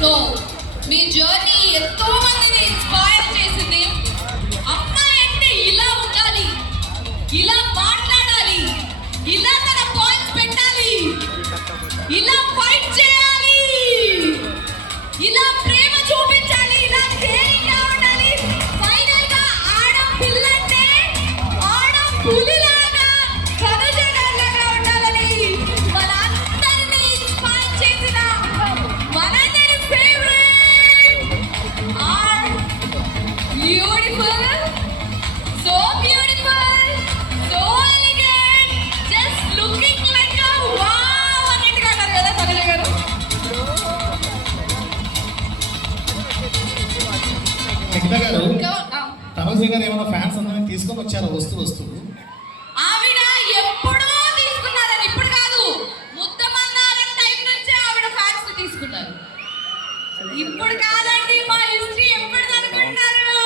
So మీ journey ఎంతో మందిని inspire చేసింది. అమ్మాయి అంటే ఇలా ఉండాలి, ఇలా మాట్లాడాలి, ఇలా తన పాయింట్స్ పెట్టాలి, ఇలా ఫైట్ చేయాలి, ఇలా ప్రేమ చూపించాలి, ఇలా కేరింగ్ గా ఉండాలి. ఫైనల్ గా ఆడపిల్లంటే ఆడపులిలాగా తనుజ గారిలాగా ఉండాలని మనందరినీ ఇన్స్పైర్ చేసిన మనందరి favourite are beautiful, so beautiful, so elegant, just looking like a wow అన్నట్టుగా అన్నారు కదా తనుజ గారు. నిఖిత గారు, తనుజ గారు ఏమైనా ఫ్యాన్స్ అందరినీ తీసుకొని వచ్చారా వస్తువు? ఆవిడ ఎప్పుడో తీసుకున్నారని, ఇప్పుడు కాదు, ముద్దమన్నారం టైం నుంచే ఆవిడ ఫ్యాన్స్ తీసుకున్నారు. ఇప్పుడు కాదండి, మా హిస్టరీ ఎప్పుడు అనుకుంటారు.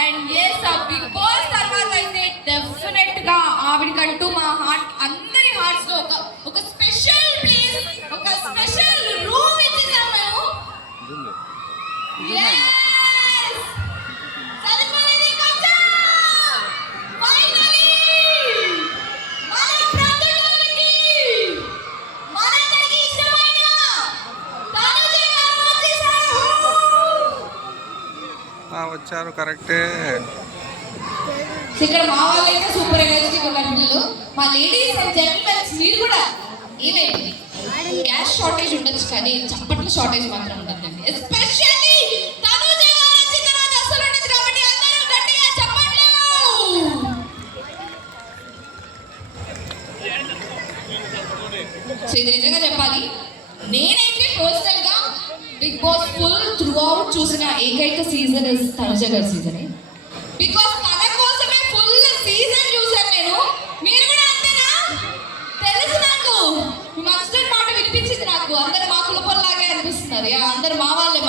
అండ్ ఎస్, ఆ బిగ్ బాస్ తర్వాత అయితే డెఫినెట్ గా ఆవిడకంటూ మా హార్ట్, అందరి హార్ట్స్ లో ఒక స్పెషల్ ప్లేస్, ఒక స్పెషల్ రూమ్ ఇచ్చేసాం మేము. Yes! సరిపోయింది కొంచెం. Finally! మన ప్రజలకి, మనందరికీ ఇష్టమైన తనుజ గారు వచ్చేసారు. వచ్చారు, కరెక్టే. ఇక్కడ మా వాళ్ళు అయితే సూపర్ ఎనర్జెటిక్ ఉన్నారు పిల్లలు. మా లేడీస్ అండ్ జెంట్మెన్స్ మీరు కూడా ఏమైంది? గ్యాస్ షార్టేజ్ ఉండొచ్చు కానీ చప్పట్ల షార్టేజ్ మాత్రం ఉండదండి. ఎస్పెషల్లీ తనుజ గారు వచ్చిన తర్వాత అసలు ఉండదు కాబట్టి అందరూ గట్టిగా చప్పట్లు. సో ఇది నిజంగా చెప్పాలి, నేనైతే పర్సనల్ గా big boss full through out చూసిన ఏకైక సీజన్ ఇస్ తనుజ గారి సీజన్. బికాస్ తన కోసమే ఫుల్ సీజన్ చూసాను నేను. మీరు కూడా అంతేనా? తెలుసు నాకు, మీ మనసులో మాట వినిపించింది నాకు. అందరు మా కులపల్లాగే అనిపిస్తున్నారు. అందరు మా వాళ్ళే.